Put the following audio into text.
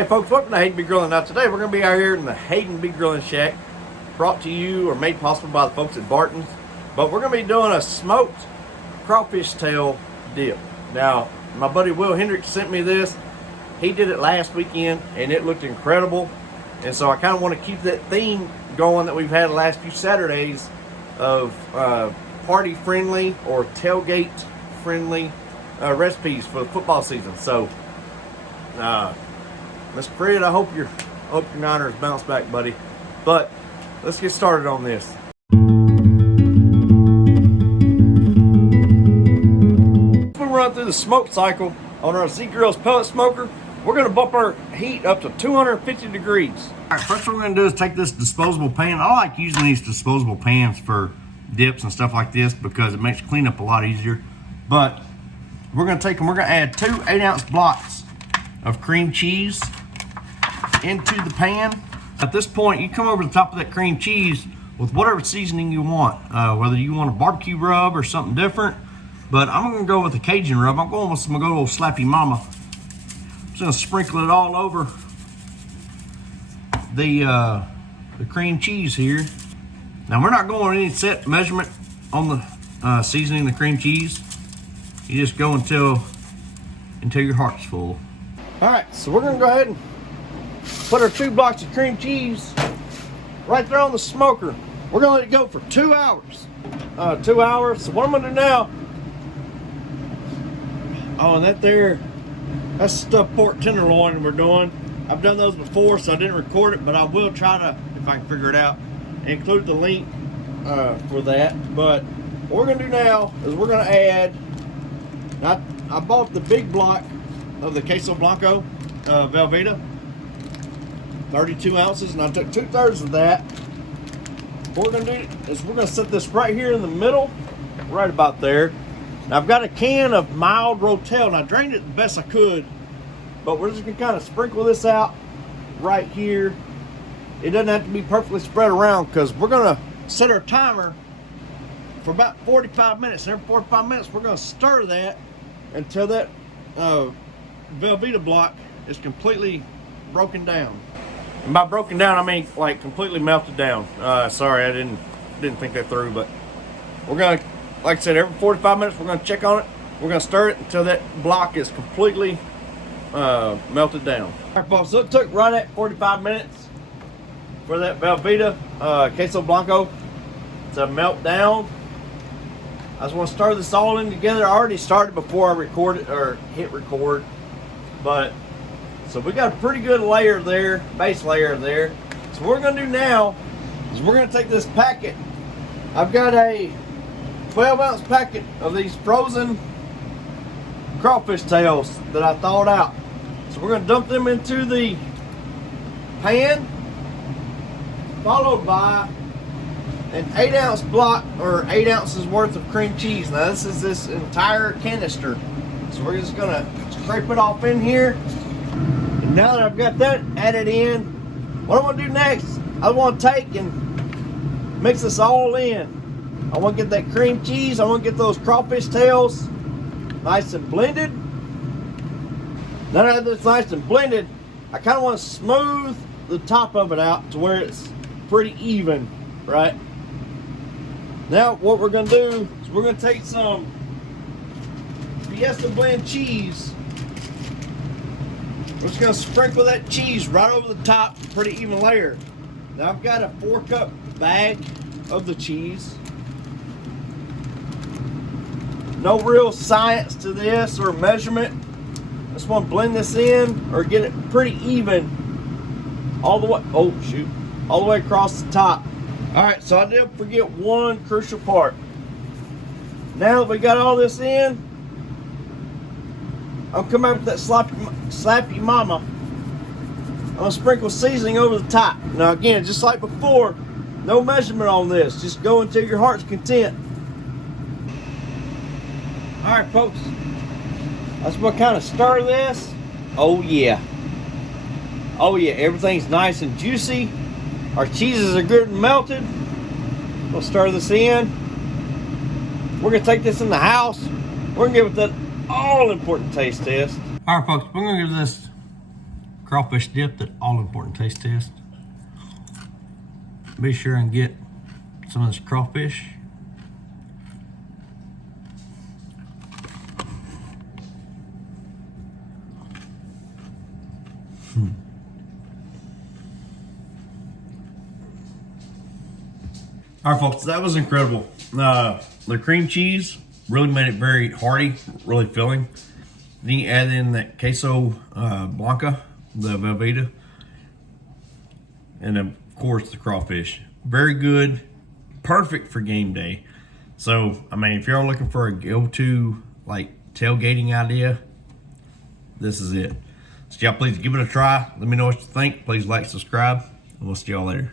Hey folks, welcome to Hayden Big Grilling. Now today we're going to be out here in the Hayden Big Grilling Shack, brought to you or made possible by the folks at Barton's. But we're going to be doing a smoked crawfish tail dip. Now my buddy Will Hendricks sent me this. He did it last weekend and it looked incredible. And so I kind of want to keep that theme going that we've had the last few Saturdays of party friendly or tailgate friendly recipes for the football season. So Mr. Fred, I hope your Niners bounce back, buddy. But let's get started on this. We run through the smoke cycle on our Z-Grills pellet smoker. We're going to bump our heat up to 250 degrees. All right, first what we're going to do is take this disposable pan. I like using these disposable pans for dips and stuff like this because it makes cleanup a lot easier. But we're going to take them, we're going to add 2 8-ounce blocks of cream cheese into the pan. At this point, you come over the top of that cream cheese with whatever seasoning you want, whether you want a barbecue rub or something different. But I'm going to go with the Cajun rub. I'm going with some good old Slappy Mama. I'm just going to sprinkle it all over the cream cheese here. Now we're not going any set measurement on the seasoning the cream cheese. You just go until your heart's full. All right, so we're going to go ahead and put our 2 blocks of cream cheese right there on the smoker. We're gonna let it go for 2 hours. 2 hours. So what I'm gonna do now, and that's stuffed pork tenderloin we're doing. I've done those before, so I didn't record it, but I will try to, if I can figure it out, include the link for that. But what we're gonna do now is we're gonna add, I bought the big block of the Queso Blanco Velveeta, 32 ounces, and I took 2/3 of that. What we're gonna do is we're gonna set this right here in the middle, right about there. Now I've got a can of mild Rotel, and I drained it the best I could, but we're just gonna kind of sprinkle this out right here. It doesn't have to be perfectly spread around because we're gonna set our timer for about 45 minutes. And every 45 minutes we're gonna stir that until that Velveeta block is completely broken down. And by broken down, I mean like completely melted down. Sorry, I didn't think that through, but we're gonna, like I said, every 45 minutes we're gonna check on it. We're gonna stir it until that block is completely melted down. All right, folks, so it took right at 45 minutes for that Velveeta Queso Blanco to melt down. I just want to stir this all in together. I already started before I recorded or hit record, but so we got a pretty good layer there, base layer there. So what we're gonna do now is we're gonna take this packet. I've got a 12-ounce packet of these frozen crawfish tails that I thawed out. So we're gonna dump them into the pan, followed by an 8-ounce block or 8 ounces worth of cream cheese. Now this is this entire canister. So we're just gonna scrape it off in here. Now that I've got that added in, what I'm gonna do next, I want to take and mix this all in. I want to get that cream cheese, I want to get those crawfish tails nice and blended. Now that I have this nice and blended, I kind of want to smooth the top of it out to where it's pretty even, right? Now what we're gonna do is we're gonna take some Fiesta blend cheese. We're just gonna sprinkle that cheese right over the top, pretty even layer. Now I've got a 4-cup bag of the cheese. No real science to this or measurement. I just want to blend this in or get it pretty even all the way, all the way across the top. All right, so I did forget one crucial part. Now that we got all this in, I'll come out with that Slappy Mama. I'm gonna sprinkle seasoning over the top. Now again, just like before, no measurement on this. Just go until your heart's content. All right, folks. That's what kind of stir this. Oh yeah. Oh yeah, everything's nice and juicy. Our cheeses are good and melted. We'll stir this in. We're gonna take this in the house. We're gonna give it that all important taste test. All right, folks, we're gonna give this crawfish dip, that all important taste test. Be sure and get some of this crawfish. All right, folks, that was incredible. The cream cheese really made it very hearty, really filling. Then you add in that queso blanca, the Velveeta, and of course the crawfish. Very good, perfect for game day. So, I mean, if you're looking for a go-to like tailgating idea, this is it. So y'all please give it a try. Let me know what you think. Please like, subscribe, and we'll see y'all later.